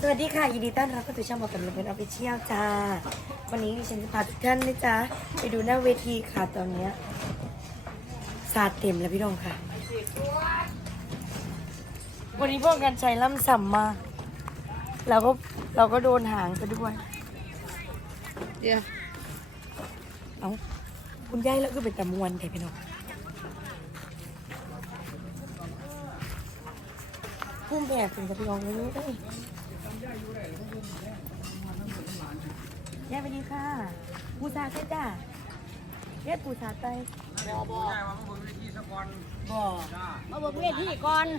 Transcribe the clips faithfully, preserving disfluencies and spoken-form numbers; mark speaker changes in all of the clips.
Speaker 1: วัสดีค่ะยินดีต้อนรับเข้าสู่ช่องบอกกับเราเป็นออฟฟิเชียลจ้าวันนี้ดิฉันจะพาทุกท่านนะจ๊ะไปดูหน้าเวทีค่ะตอนนี้ซาเต็มแล้วพี่น้องค่ะวันนี้พวกกันใช้ล่ำสัมมาเราก็เราก็โดนหางไปด้วยเดี๋ยวเอาคุณยายแล้วก็เป็นตะมวนแต่พี่น้องพุ่มแผ่ถึงกับพี่น้องเลยเอ้ยแย่ไปดีค่ะปูซาใช่จ้าแย่ปูซาไปบ่บ่บ่มาบอกเวทีก่อน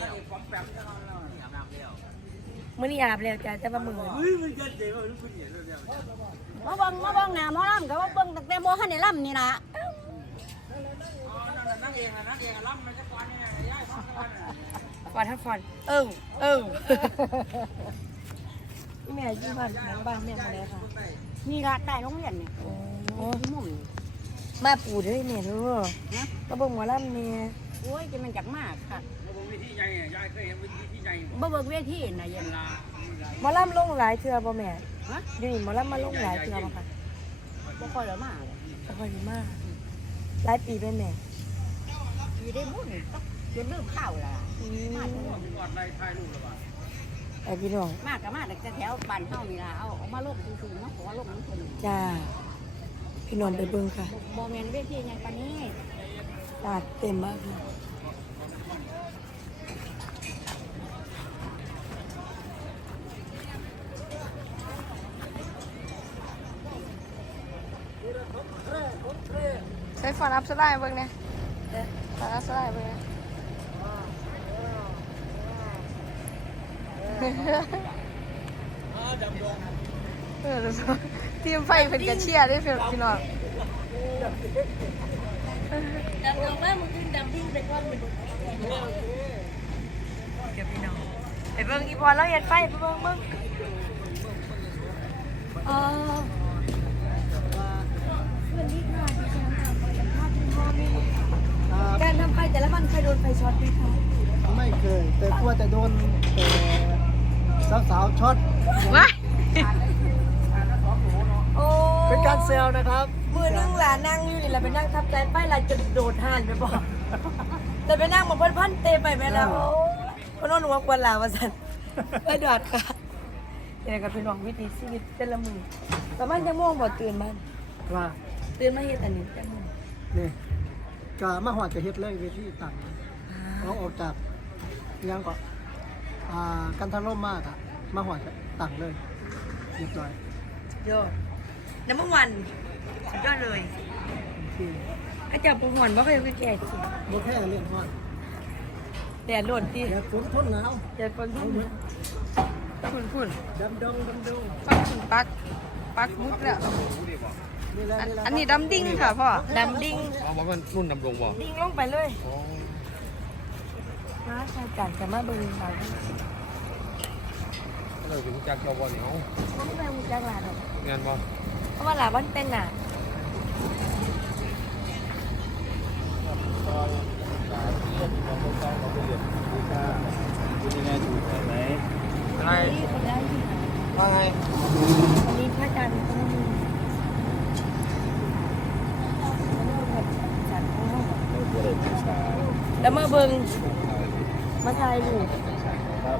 Speaker 1: มื้อนี้อาบแล้วจ้าแต่ว่ามือ
Speaker 2: มาเบิ่งมาเบิ่งหน้าหมอลำก็มาเบิ่งตั้งแต่บ่ทันได้ลำนี่ล่ะ
Speaker 1: ฟอนทั้งฟอนเออเออแม่ยี่บ้านหลังบ้านแม่มาแล้วค่ะ
Speaker 2: นี่ล่ะใต้โรงเรียนนี่
Speaker 1: โอ้
Speaker 2: มุม
Speaker 1: มาปูเด้อแม่เด้อนะมาเบิ่งหมอลำแม่
Speaker 2: โอ้ยจะมันจักมากค่ะ
Speaker 3: มาเบิ่งวิธีใหญ่ยายเคยเห็นวิธีใหญ่
Speaker 2: บ่เบิ่งเวทีน่ะเย็น
Speaker 3: ลา
Speaker 1: หมอลำลงหลายเทื่อบ่แม่
Speaker 2: ฮะ
Speaker 1: เดี๋ยวนี้หมอลำมาลงหลายเทื่อบ่ค่ะ
Speaker 2: บ่ค่อยได้มา
Speaker 1: บ่ค่อยดีมากหลายปีเป็นแม่
Speaker 2: อยู่ได้บุญจนลืมข้าวล่ะ
Speaker 1: อืม
Speaker 2: มาจังหวัด
Speaker 3: ก่อนได้ถ่ายรูปแล้วว่า
Speaker 1: ไอ้พี่น้อง
Speaker 2: มากก็มาแต่แถวบ้านเฮานี่ล่ะเอาออกมาลงซื่อๆเนาะเพราะว่าลงมันคน
Speaker 1: จ้าพี่นอนไปเบิ่งค่ะ
Speaker 2: บ่แม่นเวทีใหญ่ปานนี้
Speaker 1: ตาดเต็มมากค่ะใช้ฟอนอัพสไลด์เบิ่งเนี่ยฟอนอัพสไลด์เบิ่งเนี่ยเออรู้สึกทีมไฟเป็นกระเชียร์ด้วยพี่น้องดำลงมามึงขึ้นดำดิ้งไปก้อนมันเดี๋ยวพี่น้องไปเบิ่งอีบอลแล้วเห็ดไฟไปเบิ่งเบิ่งอ๋อสวัสดีค่ะดิฉันค่ะขอสัมภาษณ์คุณพ่อนี่การทำไฟแต่ละวันเคยโดนไฟช็อตไหมคะ
Speaker 4: ไม่เคยแต่กลัวจะโดนแต่สาวๆช็อต
Speaker 1: ว้าโอ้
Speaker 4: เป็นการเซลนะครับ
Speaker 1: มือนึงหลานนั่งอยู่นี่แหละไปนั่งทับใจไฟหลานจะโดดห่านไปบอกแต่ไปนั่งมาเพิ่นพันเตะไปไปแล้วเพราะน้องหนูว่ากวนลาวาสันไปดอดค่ะเดี๋ยวกับพี่น้องวิถีชีวิตแต่ละมือประมาณจะม่วงบ่ตื่นมัน
Speaker 4: ว่า
Speaker 1: ตื่นมาเฮ็ดอันนี้จังมือ
Speaker 4: นี่กามาหอดจะเฮ็ดเลยเวทีต่างเอาออกจากยังก็อ่ากันทะล่มมากอะมาหอดจะต่างเลยเรียบร้อย
Speaker 1: โยน้ำมันวันสุดยอดเลย
Speaker 4: โอเค
Speaker 1: ก็จะปูหอนบ่เคยไปแก่สิ
Speaker 4: บ่แค่เรียนหอด
Speaker 1: แดดโลดตี
Speaker 4: แต่ฝนทนหนาว
Speaker 1: แดดฝนพุ่นพุ่นพุ่น
Speaker 4: ดำดงดำดง
Speaker 1: ฟังพุ่นปักปักมุดแล้ว
Speaker 4: นี่แหละนี่แหละ
Speaker 1: อันนี้ดำดิ้งค่ะพ่อดำดิ้ง
Speaker 3: เอาว่ามันรุ่นดำรงบ่
Speaker 1: ดิ้งลงไปเลยมาใช่กันจะมาเบิ่งเรา
Speaker 3: เราถึงจักเราบ่เนี่ยเอา
Speaker 1: เขาไม่ไปมุจักหลานหรอก
Speaker 3: งานบ่
Speaker 1: เพราะว่าหลานวันเป็นหนา
Speaker 3: อะไร
Speaker 1: ที่คนได้ที่
Speaker 3: ว่าไง
Speaker 1: วันนี้พระอาจารย์เขาไม่มีแล้วมาเบิ่งมาถ่ายรูป
Speaker 5: ครับ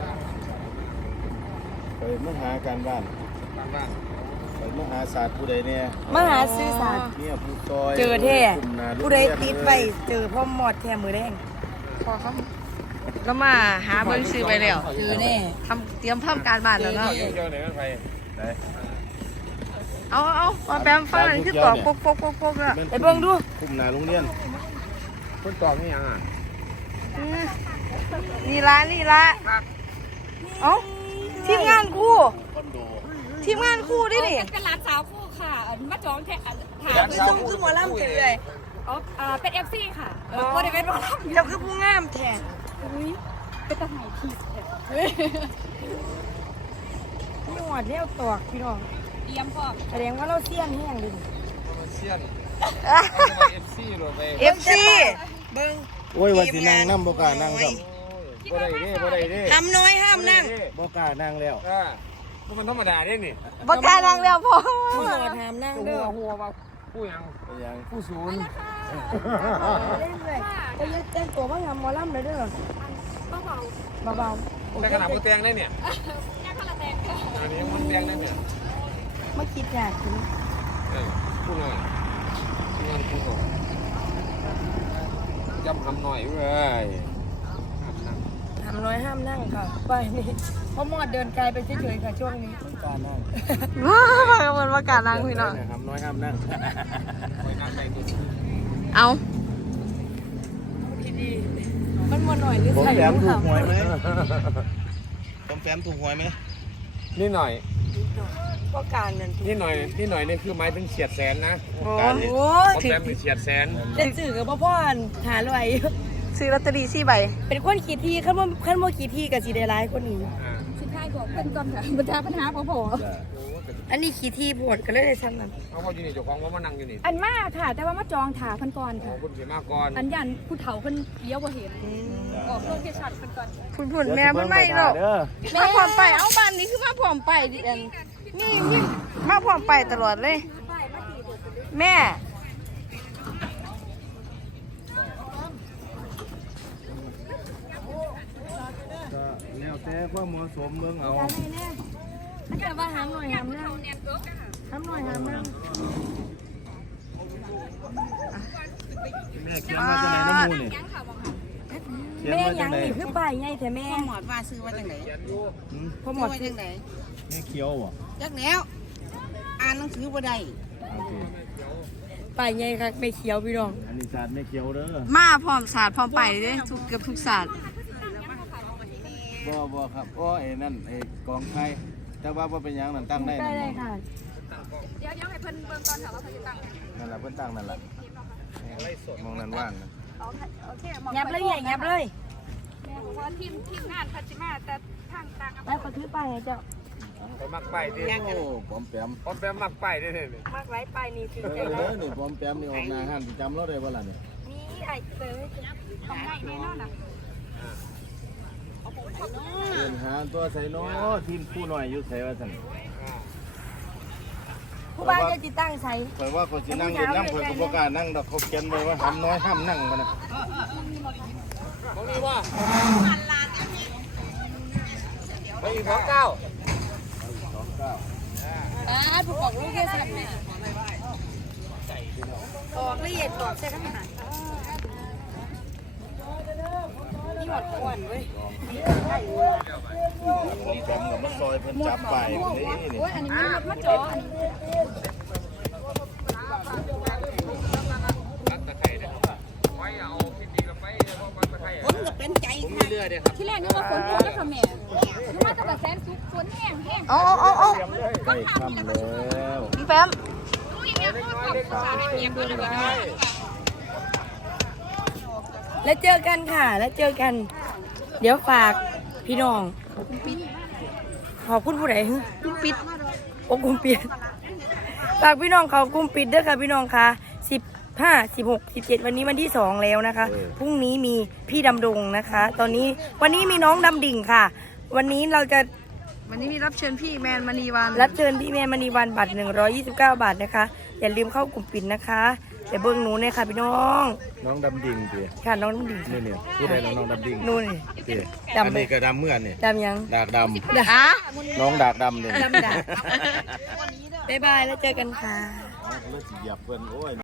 Speaker 5: ไปมหาการบ้าน
Speaker 3: บ้านบ้าน
Speaker 5: ไปมหาศาสตร์ผู้ใดเนี่ย
Speaker 1: มาหาซื้อสาร
Speaker 5: เนี่ยผู้ซอย
Speaker 1: เจอแท้
Speaker 5: กลุ่มนาลูก
Speaker 1: ผู้ใด
Speaker 5: เรียน
Speaker 1: ติดไปเจอพ่อหมอดแท้มือแดงพอเขาก็มาหาเบิ่งซื้อไปแล้วเจอแน่ทำเตรียมทำการบ้านแล้วเนาะ
Speaker 3: เจ้าไหนกันไปไหน
Speaker 1: เอาเอามาแปมฟังนั่นคือกรอกปกปกปกปกอะไปเบิ่งดู
Speaker 5: กลุ่มนาโรงเรียน
Speaker 3: คนตอบนี่ยังอ่ะ
Speaker 1: อืมนี่ละนี่ละเอ้าทีมงานคู่
Speaker 5: คอนโด
Speaker 1: ทีมงานคู่ดินี่
Speaker 6: เป็นร้านสาวคู่ค่ะเอ่อมาจองแค่ถาม
Speaker 1: เจ้าคือต้องคือหมอลำเฉยเลย
Speaker 6: อ๋ออ่าเป็นเอฟซีค่ะเออบ่ได้เป็นหมอลำ
Speaker 1: เจ้าคือผู้งามแทน
Speaker 6: อุ้ยเป็นตาไหนที
Speaker 1: นี่หวดเลี้ยวตอกพี่น้อง
Speaker 6: เตรียมพร้อม
Speaker 1: แสดงว่าเราเสี้ยนแห้งดิ
Speaker 3: เซียนเอฟซีโรไป
Speaker 1: เอฟซีเบิ้ง
Speaker 5: โอ้ยวันที่นั่งนั่งบกล้านั่งครับ
Speaker 6: กิ
Speaker 3: บ่ได้ดิบ่ได้ดิ
Speaker 1: ทำน้อยห้ามนั่ง
Speaker 5: บ่กล้านั่งแล้ว
Speaker 3: เออมันธรรมดาเด้นี่
Speaker 1: บ่กล้านั่งแล้วพ่อผู้หมดห้ามนั่ง
Speaker 3: หั
Speaker 1: เด้
Speaker 3: ว
Speaker 1: อ
Speaker 3: หัวว่าผู้ยัง
Speaker 5: เป็นยัง
Speaker 3: ผู้ศูนย์
Speaker 1: เล่นเลยไปยึดเต้นตัวว่าทำหมอลำเลยเด้อ
Speaker 6: เบา
Speaker 1: เบา
Speaker 3: แต่ขนาดผู้แตงได้เนี่ย
Speaker 6: ๆยังคนละแตงค่ะ
Speaker 3: อันนี้มันแตงได้เนี่ย
Speaker 1: ๆไม่คิดอยากกิน
Speaker 3: เออผู้น่ะที่งานผู้ก่อนจำคำหน่อยเว้ย
Speaker 1: ทำน้อยห้ามนั่งค่ะไปนี่เพราะหมอดเดินไกลไปเฉยๆค่ะช่วงนี้
Speaker 5: กล้านั่ง
Speaker 1: ว้าวมันว่าการนั่งพี่น้อง
Speaker 5: ทำน้อยห้ามนั่ง
Speaker 1: เอาดีๆมันมาหน่อยหรือ
Speaker 5: ผม
Speaker 1: ใส่
Speaker 5: แฝม
Speaker 1: ลูก
Speaker 5: ถู
Speaker 1: ค่ะ
Speaker 5: กหวยไหมผมแฝมถูกหวยไหม
Speaker 3: นี่หน่อย
Speaker 1: ว่าการนั่น
Speaker 3: นี่หน่อยนี่หน่อยนี่คือหมายถึงเฉียดแสนนะ
Speaker 1: โอ้
Speaker 5: การนี่
Speaker 1: โห
Speaker 3: เพราะ
Speaker 1: ถึง
Speaker 3: แซมเป็นเฉียดแสน
Speaker 1: จะสื่อกับพ่อพ่อหาลอย
Speaker 7: ซื้อลอตเตอรี่สี่ใบ
Speaker 1: เป็นคนขี่ที่ขั้นว่าขั้นว่าขี่ที่กับสีได้ร้ายคนนี้
Speaker 3: อ่า
Speaker 6: สุดท้ายบอกเป็นก่อนค่ะปัญหาปัญหาพอพอ
Speaker 1: อันนี้ขี่ที่ปวดก็เลยได้ซ้ำนั้น
Speaker 3: เอาเขาอยู่นี่เจ้าของว่ามานั่งอยู่นี่
Speaker 6: อันมาค่ะ แต่ว่ามาจองถาเพิ่นก่อน
Speaker 3: โอ้
Speaker 6: ค่ะ
Speaker 3: คุณเสียมาก่อน
Speaker 6: อันยันผู้เฒ่าเพิ่นเลี้ยวบ่เห็นออกโลเคชั่นเพิ่นก่อน
Speaker 7: พุ่นพุ่นแม่เพิ่นไม่หรอก
Speaker 5: เด้อ
Speaker 7: มาพร้อมไปเอาบ้านนี้คือมาพร้อมไปดิอันนี่นี่มาพร้อมไปตลอดเลย แม่
Speaker 5: ก็แล้วแต่ความเหมาะสมเมืองเอา
Speaker 1: ถ้าเกิดว่าหามหน่อยหามนั่งหามหน่อยหามนั่ง
Speaker 5: แม่เขียนมาจากไหนน้ำมูนี่เขียน
Speaker 1: แม่
Speaker 5: มาจา
Speaker 1: ยั
Speaker 5: ก
Speaker 1: ง
Speaker 5: ไหน
Speaker 1: นี่คือป่ายไงแต่แม่
Speaker 2: พ่อหมอดว่าซื้อว่าจังไหน
Speaker 5: หืม
Speaker 1: พ่อหม
Speaker 2: ซื้
Speaker 1: ด
Speaker 2: อว่าจังไหน
Speaker 5: แม่เขียวบ่
Speaker 2: จักแล้วอ่านหนังสือบ่ได้
Speaker 5: โอเค
Speaker 1: ป่ายไงค่ะไม่เขียวพี่น้อง
Speaker 5: อันนี้ศาสตร์แม่เขียวเด้อ
Speaker 7: มาพร้อมศาสตร์พร้อมไปเลยทุกเกือบทุกศาสตร์
Speaker 5: บ่บ่ครับโอ้ไอ้นั่นไอ้กองไทยแต่ว่าบ่เป็นหยังนั่นตั้งได้
Speaker 1: ได้
Speaker 5: นั่น
Speaker 1: ได้ค่ะ
Speaker 6: เดี๋ยวเดี๋ยวให้เพิ่นเบิ่งก่อนค่ะว่าเพิ่นจะตั้ง
Speaker 5: นั่นล่ะเพิ่นตั้งนั่นล่ะมองนั่นว่างนะ
Speaker 6: โอเคโอเคหมอ
Speaker 1: ยับเลยใหญ่ยับเลย
Speaker 6: แม่บอกว่าทีมทีมงานพัชิมาแต่ทางต่างอำเภ
Speaker 1: แล้ว
Speaker 6: อ
Speaker 1: ก็ถือป้ายให้เจ้า
Speaker 3: ไปมักไปดิ
Speaker 5: โอ้ปอมแปม
Speaker 3: พอแปมมักไปได้เลย
Speaker 1: มากไว้ป้ายนี่ถือ
Speaker 5: เอ
Speaker 1: ใจ
Speaker 5: อ
Speaker 1: แล้
Speaker 5: เด้
Speaker 1: ว
Speaker 5: อนี่ปอมแปมนี่ออกหน้าห้านสิจำเราได้บ่ล่ะนี่
Speaker 1: นี่ไอ้เตย
Speaker 6: ต้องได้แน่นอนน่ะ
Speaker 5: เดินหาตัวใส่น้อทีมผู้น้อยอยู่ไสว่าซั่น
Speaker 1: ผู้บ้านจะติดตั้งใส่
Speaker 5: ข่อยว่าข่อยสินั่งเล่นน้ำข่อยก็บ่กล้านั่งดอกเขาเขียนไว้ว่าห้ามน้อยห้ามนั่งบ่นะ
Speaker 3: ตรงนี้ว่าไปอีกสองเก้า
Speaker 1: ป้าผู้บอกลูกแค่สั่นเนี่ยออกละเอียดบอกใส่ข้างหลังนี่หมดควันเว้ย
Speaker 5: ปอมแปมก็มาซอยเพิ่นจับป้ายเพิ่นนี่นี่
Speaker 6: โอ้ยอันนี้มีรถมาจอด
Speaker 3: ตัดตะไคร้เนี่ยไว้เอาพิธีกับไปเพราะมันตะไคร้
Speaker 2: ผมก็เป็นใจ
Speaker 3: มี
Speaker 2: ค่ะ
Speaker 3: เรือเดียวครับ
Speaker 6: ที่แรกนึกว่าฝนตกแล้วค่ะแม่นึกว่าจะแบบแสนสุกฝนแห้งแห้ง
Speaker 7: เอาเอาเอาเอา
Speaker 5: ใกล้ค่ำแล้ว
Speaker 7: พี่แปม
Speaker 1: แล้วเจอกันค่ะ แล้วเจอกัน เดี๋ยวฝากพี่น้อง ขอบคุณผู้ใดฮึกุ้มปิดโอ้กุ้มปิดฝากพี่น้องเขากุ้มปิดเด้อค่ะพี่น้องค่ะสิบห้าสิบหกสิบเจ็ดวันนี้วันที่สองแล้วนะคะพรุ่งนี้มีพี่ดำดงนะคะ ตอนนี้วันนี้มีน้องดำดิ่งค่ะ วันนี้เราจะ
Speaker 7: วันนี้มีรับเชิญพี่แมนมณีวัน
Speaker 1: รับเชิญพี่แมนมณีวันบัตรหนึ่งร้อยยี่สิบเก้าบาทนะคะอย่าลืมเข้ากลุ่มปิดนะคะแต่เบิ้งหนูเนี่ยค่ะพี่น้อง
Speaker 5: น้องดำดิ่งติ
Speaker 1: ค่ะน้องดำดิ่ง
Speaker 5: นี่นี่ผู้ใดน้องน้องดำดิ่ง
Speaker 1: นู่น
Speaker 5: ติ
Speaker 1: ดำ
Speaker 5: อันนี้ก็ดำเหมือนนี่
Speaker 1: ดำยัง
Speaker 5: ดากด
Speaker 7: ฮะ
Speaker 5: ำน้องดากดำนี่
Speaker 1: ดำดาบ๊ายบายแล้วเจอกันค่ะ
Speaker 5: เอาแล้วสิเหยียบเพิ่นโอ้ย